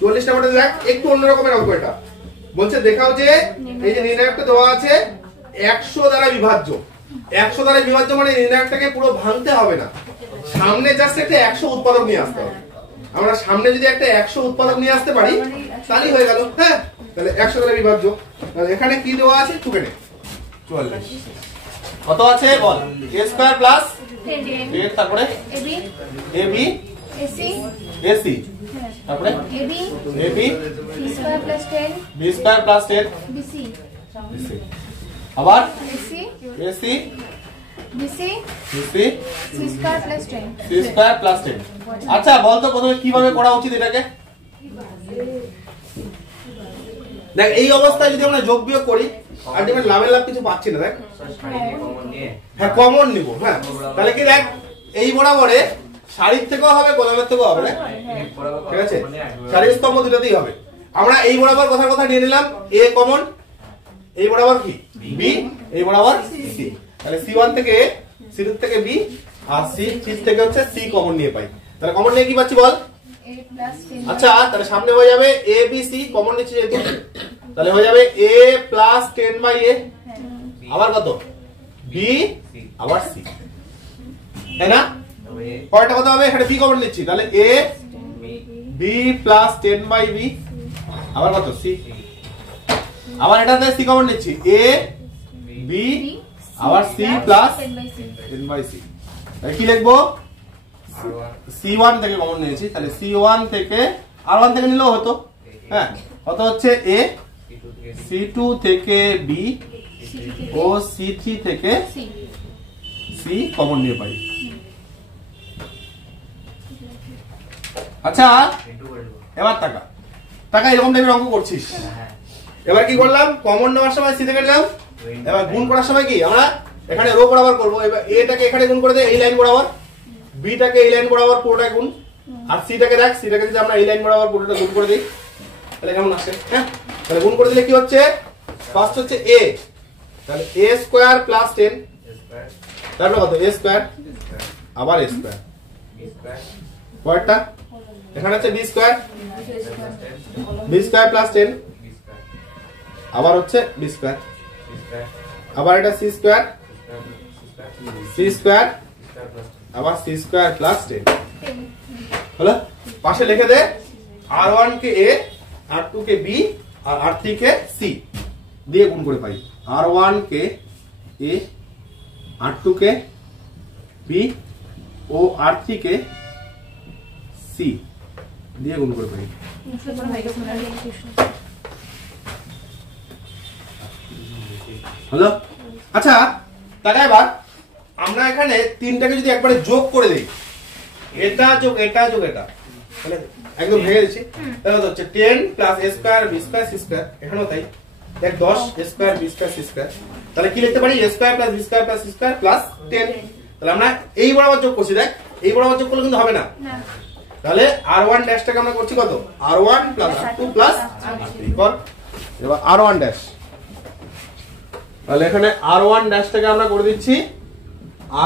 44 নাম্বারটা দেখ, একটু অন্য রকমের অঙ্ক এটা। বলছে দেখাও যে এই যে নির্ণায়কটা দেওয়া আছে 100 দ্বারা বিভাজ্য। 100 দ্বারা বিভাজ্য মানে নির্ণায়কটাকে পুরো ভাঙতে হবে না, সামনে জাস্ট একটা 100 উৎপাদক নিয়ে আসতে হবে। আমরা সামনে যদি একটা 100 উৎপাদক নিয়ে আসতে পারি তাহলেই হয়ে গেল। হ্যাঁ, তাহলে 100 দ্বারা বিভাজ্য। এখানে কি দেওয়া আছে চুকে নে। 44 কত আছে বল? a স্কয়ার প্লাস 10 তারপরে ab ac ac তারপরে ab b square plus 10 b square plus 10 bc আবার ac ac bc bc c square plus 10 c square plus 10। আচ্ছা বল তো প্রথমে কিভাবে করা উচিত এটাকে? দেখ এই অবস্থায় যদি আমরা যোগ বিয়োগ করি আলটিমেট লাভের লাভ কিছু পাচ্ছি না। দেখ হ্যাঁ কমন নিব। হ্যাঁ তাহলে কি দেখ এই বরাবরে সারির থেকেও হবে কলামের থেকেও হবে। ঠিক আছে, সারি স্তম্ভ দুটোতেই হবে। আমরা এই বরাবর কথার কথা নিয়ে নিলাম a কমন, এই বরাবর কি b, এই বরাবর c। তাহলে c1 থেকে a, c2 থেকে b আর c3 থেকে হচ্ছে c কমন নিয়ে পাই। তাহলে কমন নিয়ে কি পাচ্ছি বল? আচ্ছা তাহলে সামনে হয়ে যাবে a b c কমন নিচ্ছে যেহেতু, তাহলে হয়ে যাবে a প্লাস 10 বাই a আবার কত b আবার c, তাই না? কয়টা কত হবে? এখানে b কমন নিচ্ছি, তাহলে a b plus 10 by b আবার কত c, আবার এটাতে c কমন নিচ্ছি a b আবার c প্লাস 10 বাই c। তাহলে কি লিখবো? c1 থেকে কমন নিয়েছি, তাহলে c1 থেকে r1 থেকে নিলেও হতো। হ্যাঁ কত হচ্ছে a, c2 থেকে b ও c3 থেকে c কমন নিয়ে পাই। আচ্ছা এবার টাকা টাকা এরকম টাইপের অঙ্ক করছিস। এবার কি করলাম? কমন নেওয়ার সময় c থেকে নিলাম, এবার গুণ করার সময় কি আমরা এখানে রো বরাবর করব। এবার a টাকে এখানে গুণ করে দেই এই লাইন বরাবর, b টাকে এই লাইন বরাবর পুরোটা গুণ, আর c টাকে দেখ c টাকে যদি আমরা এই লাইন বরাবর পুরোটা গুণ করে দেই তাহলে কেমন আসে? হ্যাঁ তাহলে গুণ করে দিলে কি হচ্ছে? ফার্স্ট হচ্ছে a, তাহলে a স্কয়ার প্লাস 10 তারপর কত a স্কয়ার আবার a স্কয়ার পরেরটা এখানে হচ্ছে b স্কয়ার প্লাস 10 আবার হচ্ছে b স্কয়ার আবার এটা c স্কয়ার আবার c স্কয়ার প্লাস 10 হলো। পাশে লিখে দে r1 K a, r2 K b R r3 K c দিয়ে গুণ করে পাই। r1 K a, r2 K b O r3 K c দিয়ে গুণ করে পাই। হলো। আচ্ছা তাহলে এবার আমরা এখানে তিনটাকে যদি একবারে যোগ করে দেই, এটা যোগ এটা যোগ এটা, তাহলে একদম ভেঙে দিচ্ছি, তাহলে হচ্ছে 10 plus a square b square c square, এখানেও তাই দেখ 10 a square b square c square. তাহলে কি লিখতে পারি? a square plus b square plus c square plus 10। তাহলে আমরা এই বরাবর যোগ করছি, দেখ এই বরাবর যোগ করলে কিন্তু হবে না। তাহলে r1 ড্যাশটাকে আমরা করছি কত? r1 plus r2 plus r3 কর। এবার r1 ড্যাশ, তাহলে এখানে r1 ড্যাশটাকে আমরা করে দিচ্ছি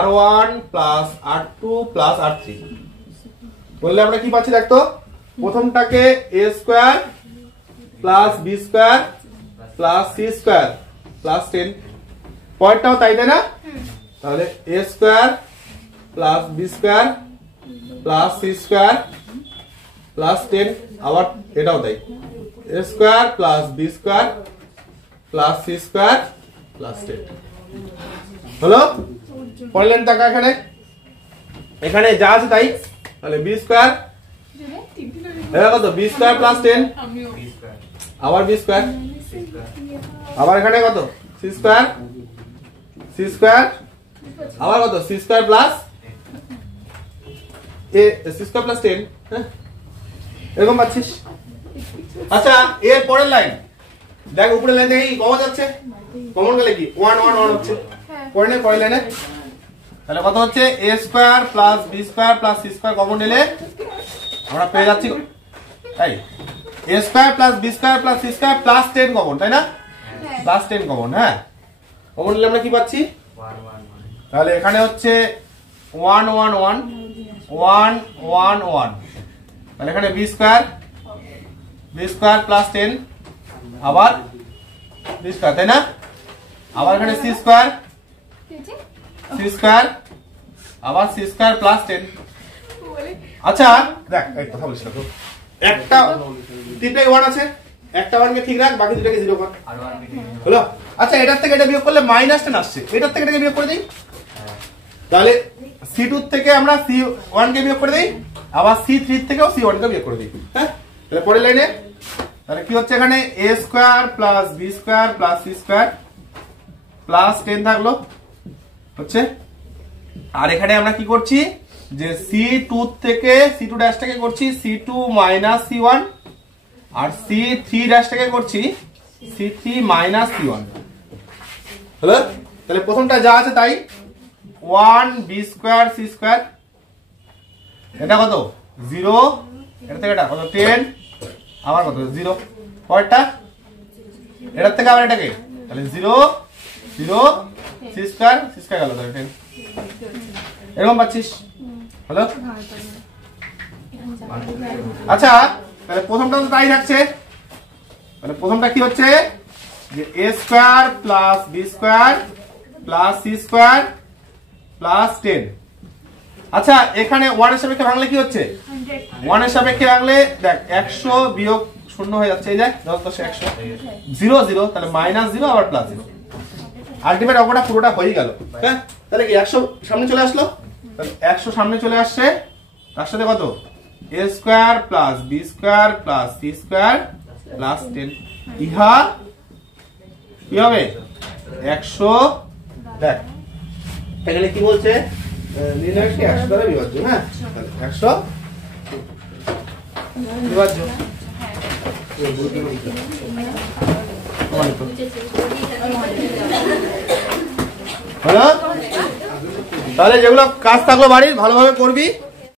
r1 plus r2 plus r3 বললে আমরা কি পাচ্ছি? দেখতো প্রথমটাকে a square plus b square plus c square plus 10, পরেরটাও তাই তাই না? তাহলে a square plus b square plus c square plus 10 আবার এটাও তাই a square plus b square plus c square plus 10 হলো। পরের লাইন টাকা এখানে যা আছে তাই, তাহলে b স্কয়ার এটা কত? b স্কয়ার প্লাস 10 আবার b স্কয়ার আবার এখানে কত? c স্কয়ার আবার কত? c square plus c square plus 10। হ্যাঁ এরকম পাচ্ছিস। আচ্ছা এর পরের লাইন দেখ, উপরের লাইন থেকে কমন যাচ্ছে, কমন গেলে কি 1 1 1 হচ্ছে। পরের লাইনে তাহলে কত হচ্ছে? a square plus b square plus c square common নিলে আমরা পেয়ে যাচ্ছি তাই a square plus b square plus c square plus 10 common, তাই না? Plus 10 common. হ্যাঁ কমন নিলে আমরা কি পাচ্ছি? তাহলে এখানে হচ্ছে 1 1 1 1 1 1, তাহলে এখানে b square B square plus 10 আবার বি স্কোয়ার, তাই না? আবার এখানে সি স্কোয়ার আবার সি স্কোয়ার প্লাস 10। আচ্ছা দেখ এই কথা বলিস না তো, একটা তিনটাই 1 আছে, একটা 1 কে ঠিক রাখ, বাকি দুটোকে 0 কর। হলো? আচ্ছা এটার থেকে এটা বিয়োগ করলে -10 আসছে, এটার থেকে এটাকে বিয়োগ করে দেই। তাহলে C2 থেকে আমরা C1 কে বিয়োগ করে দেই, আবার C3 থেকেও C1 কে বিয়োগ করে দিই। হ্যাঁ, তাহলে পরের লাইনে তাহলে কি হচ্ছে এখানে a square plus b square plus c square plus 10 থাকলো হচ্ছে। আর এখানে আমরা কি করছি যে C2 থেকে C2 ড্যাশটাকে করছি C2 মাইনাস C1 আর C3 ড্যাশটাকে করছি C3 মাইনাস C1। হলো? তাহলে প্রথমটা যা আছে তাই 1 b স্কয়ার c স্কয়ার, এটা কত 0, এটা থেকে এটা কত 10 আবার কত 0, পরেরটা এটার থেকে আবার এটাকে তাহলে 0 0 c স্কয়ার গেল তাহলে 10, এরকম পাচ্ছিস। হলো? আচ্ছা তাহলে প্রথমটা তো তাই থাকছে, মানে প্রথমটা কি হচ্ছে যে a square plus b square plus c square plus 10। আচ্ছা এখানে 1 এর সাপেক্ষে ভাঙলে কি হচ্ছে 1 এর সাপেক্ষে ভাঙলে দেখ 100 বিয়োগ 0 হয়ে যাচ্ছে, এই যায় 10 10 100 0 0, তাহলে -0 আবার +0, আলটিমেট অঙ্কটা পুরোটা হয়ে গেল। হ্যাঁ, তাহলে কি 100 সামনে চলে আসলো, তাহলে 100 সামনে চলে আসছে, তার সাথে কত a square plus b square plus c square plus 10, ইহা কি হবে 100। দেখ এখানে কি বলছে নির্ণয়কে 100 দ্বারা বিভাজ্য। হ্যাঁ, তাহলে 100 বিভাজ্য। হলো? তাহলে যেগুলো কাজ থাকলো বাড়ির ভালোভাবে করবি।